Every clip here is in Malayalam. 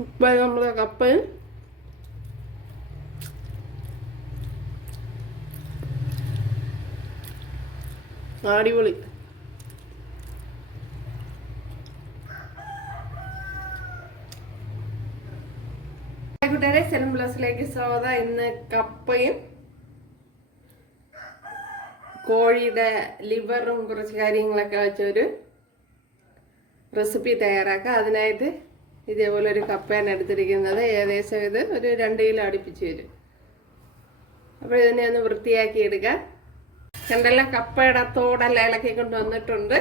ഇപ്പം നമ്മുടെ കപ്പയും അടിപൊളി. കൂട്ടുകാരെ, സെലം പ്ലസിലേക്ക് സ്വാഗതം. ഇന്ന് കപ്പയും കോഴിയുടെ ലിവറും കുറച്ച് കാര്യങ്ങളൊക്കെ വെച്ചൊരു റെസിപ്പി തയ്യാറാക്കാം. അതിനായിട്ട് ഇതേപോലെ ഒരു കപ്പയാണ് എടുത്തിരിക്കുന്നത്. ഏകദേശം ഇത് ഒരു 2 കിലോ അടുപ്പിച്ച് വരും. അപ്പോൾ ഇതിനെ ഒന്ന് വൃത്തിയാക്കി എടുക്കാം. കണ്ടല്ല, കപ്പയുടെ തോടെല്ലാം ഇളക്കി കൊണ്ട് വന്നിട്ടുണ്ട്.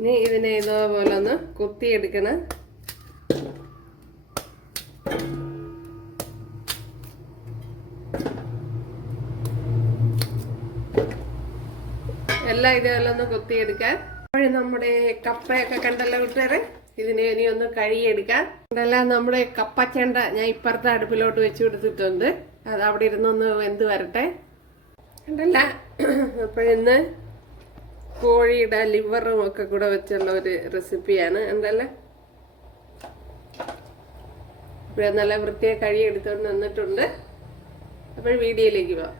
ഇനി ഇതിനെ ഇതേപോലെ ഒന്ന് കുത്തിയെടുക്കണം. എല്ലാം ഇതേപോലെ ഒന്ന് കുത്തിയെടുക്കാൻ. അപ്പോൾ നമ്മുടെ കപ്പയൊക്കെ കണ്ടല്ലോ കൂട്ടുകാരെ, ഇതിനെ ഇനി ഒന്ന് കഴുകിയെടുക്കാം. കണ്ടല്ല, നമ്മുടെ കപ്പച്ചണ്ട ഞാൻ ഇപ്പുറത്തെ അടുപ്പിലോട്ട് വെച്ച് കൊടുത്തിട്ടുണ്ട്. അത് അവിടെ ഇരുന്നൊന്ന് വെന്ത് വരട്ടെ. കണ്ടല്ല, അപ്പോഴിന്ന് കോഴിയുടെ ലിവറും ഒക്കെ കൂടെ വെച്ചുള്ള ഒരു റെസിപ്പിയാണ്. എന്തല്ല, ഇവിടെ നല്ല വൃത്തിയെ കഴുകി എടുത്തുകൊണ്ട് വന്നിട്ടുണ്ട്. അപ്പോൾ വീഡിയോയിലേക്ക് പോവാം.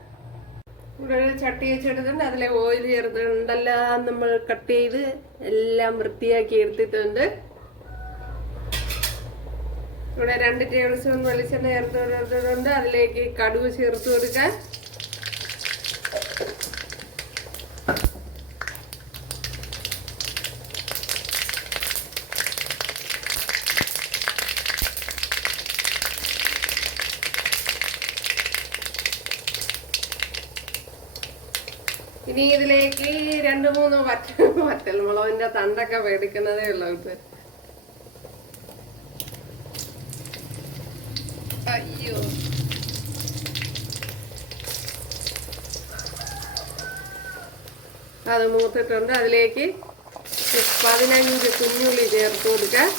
ഇവിടെ ഒരു ചട്ടി വെച്ചെടുത്തിട്ടുണ്ട്. അതിലെ ഓയിൽ ചേർത്തിട്ടുണ്ടെല്ലാം നമ്മൾ കട്ട് ചെയ്ത് എല്ലാം വൃത്തിയാക്കി എടുത്തിട്ടുണ്ട്. ഇവിടെ 2 ടേബിൾ സ്പൂൺ വെളിച്ചെണ്ണ ചേർത്തിട്ടുണ്ട്. അതിലേക്ക് കടുക് ചേർത്ത് കൊടുക്കാൻ. ഇനി ഇതിലേക്ക് 2-3 വറ്റൽമുളകിന്റെ തണ്ടൊക്കെ മേടിക്കുന്നതേ ഉള്ളൂ. അയ്യോ, അത് മൂത്തിട്ടുണ്ട്. അതിലേക്ക് 15 കുഞ്ഞുള്ളി ചേർത്ത് കൊടുക്കാം.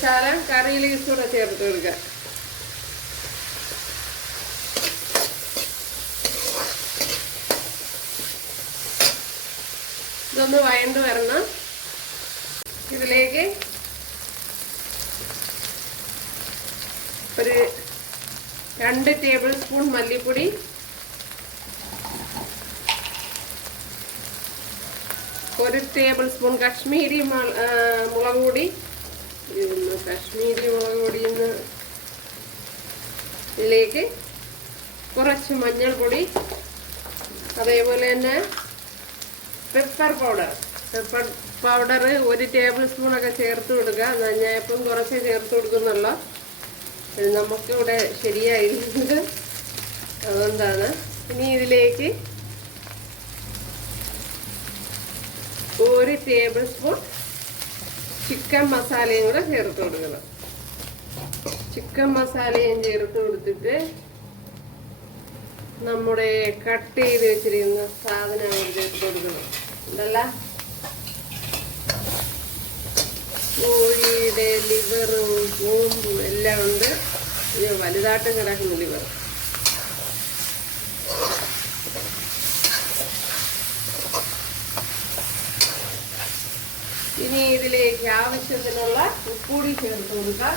ശകലം കറി ലീവ്സ് കൂടെ ചേർത്ത് കൊടുക്കുക. ഇതൊന്ന് വഴണ്ട് വരണം. ഇതിലേക്ക് ഒരു 2 ടേബിൾ സ്പൂൺ മല്ലിപ്പൊടി, 1 ടേബിൾ സ്പൂൺ കാശ്മീരി മുളക് പൊടി. കാശ്മീരി മുളക് പൊടിയിൽ ഇതിലേക്ക് കുറച്ച് മഞ്ഞൾപ്പൊടി, അതേപോലെ തന്നെ പെപ്പർ പൗഡർ 1 ടേബിൾ സ്പൂണൊക്കെ ചേർത്ത് കൊടുക്കുക. ഞാൻ എപ്പം കുറച്ച് ചേർത്ത് കൊടുക്കുന്നുള്ളൂ. ഇത് നമുക്കിവിടെ ശരിയായിരുന്നത്, അതുകൊണ്ടാണ്. ഇനി ഇതിലേക്ക് 1 ടേബിൾ സ്പൂൺ ചിക്കൻ മസാലയും കൂടെ ചേർത്ത് കൊടുക്കണം. ചിക്കൻ മസാലയും ചേർത്ത് കൊടുത്തിട്ട് നമ്മുടെ കട്ട് ചെയ്ത് വെച്ചിരിക്കുന്ന സാധനം ചേർത്ത് കൊടുക്കണം. എന്തല്ല, കോഴിയുടെ ലിവറും കൂമ്പും എല്ലാം ഉണ്ട്. ഇത് വലുതായിട്ട് കിടക്കുന്ന ലിവർ. ഇനി ഇതിലേക്ക് ആവശ്യത്തിനുള്ള ഉപ്പുകൂടി ചേർത്ത് കൊടുക്കാം.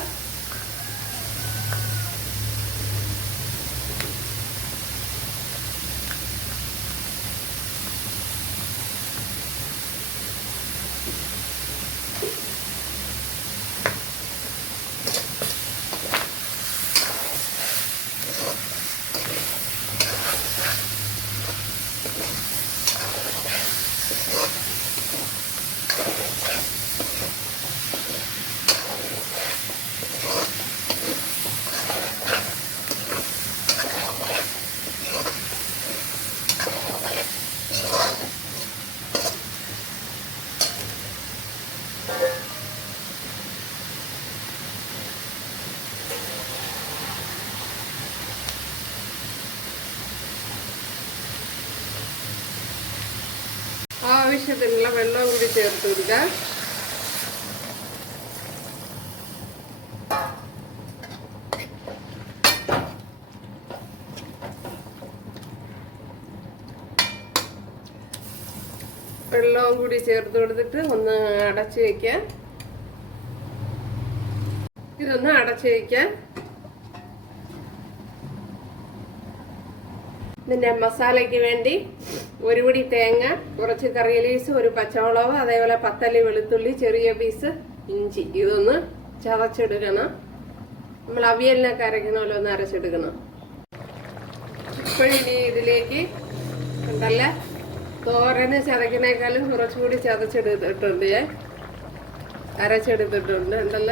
ആവശ്യത്തിനുള്ള വെള്ളം കൂടി ചേർത്ത് കൊടുക്കാം. വെള്ളവും കൂടി ചേർത്ത് കൊടുത്തിട്ട് ഒന്ന് അടച്ചു വയ്ക്കാം. ഇതൊന്ന് അടച്ചു വയ്ക്കാം. ഇതിൻ്റെ മസാലയ്ക്ക് വേണ്ടി ഒരു പിടി തേങ്ങ, കുറച്ച് കറി ലീവ്സ്, ഒരു പച്ചമുളക്, അതേപോലെ 10 അല്ലി വെളുത്തുള്ളി, ചെറിയ പീസ് ഇഞ്ചി, ഇതൊന്ന് ചതച്ചെടുക്കണം. നമ്മൾ അവിയലിനൊക്കെ അരയ്ക്കണമല്ലോ, ഒന്ന് അരച്ചെടുക്കണം. ഇപ്പോഴിനി ഇതിലേക്ക് ഉണ്ടല്ല, തോരന് ചതക്കിനേക്കാളും കുറച്ചുകൂടി ചതച്ചെടുത്തിട്ടുണ്ട്, ഞാൻ അരച്ചെടുത്തിട്ടുണ്ട് ഉണ്ടല്ല.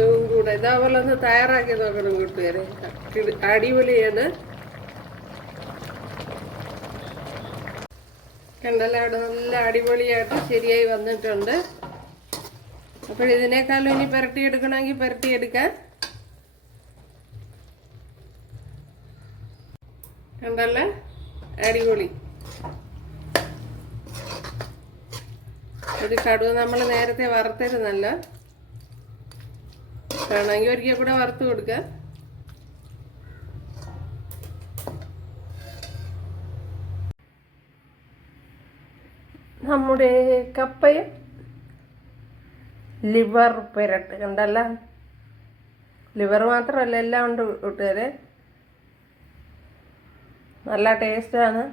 ഇതും കൂടെ ഇതേപോലെ ഒന്ന് തയ്യാറാക്കി നോക്കണം കൂട്ടുകാരെ, അടിപൊളിയാണ്. കണ്ടല്ല, അവിടെ നല്ല അടിപൊളിയായിട്ട് ശരിയായി വന്നിട്ടുണ്ട്. അപ്പോൾ ഇതിനേക്കാളും ഇനി പുരട്ടിയെടുക്കണമെങ്കിൽ പുരട്ടിയെടുക്കാം. കണ്ടല്ല, അടിപൊളി. ഒരു കടുവ നമ്മൾ നേരത്തെ വറുത്തരുന്നല്ല, വേണമെങ്കിൽ ഒരിക്കൽ കൂടെ വറുത്ത് കൊടുക്കാം. നമ്മുടെ കപ്പയും ലിവർ പുരട്ട് കണ്ടല്ല, ലിവർ മാത്രമല്ല എല്ലാം ഉണ്ട് കൂട്ടുകാരെ, നല്ല ടേസ്റ്റാണ്.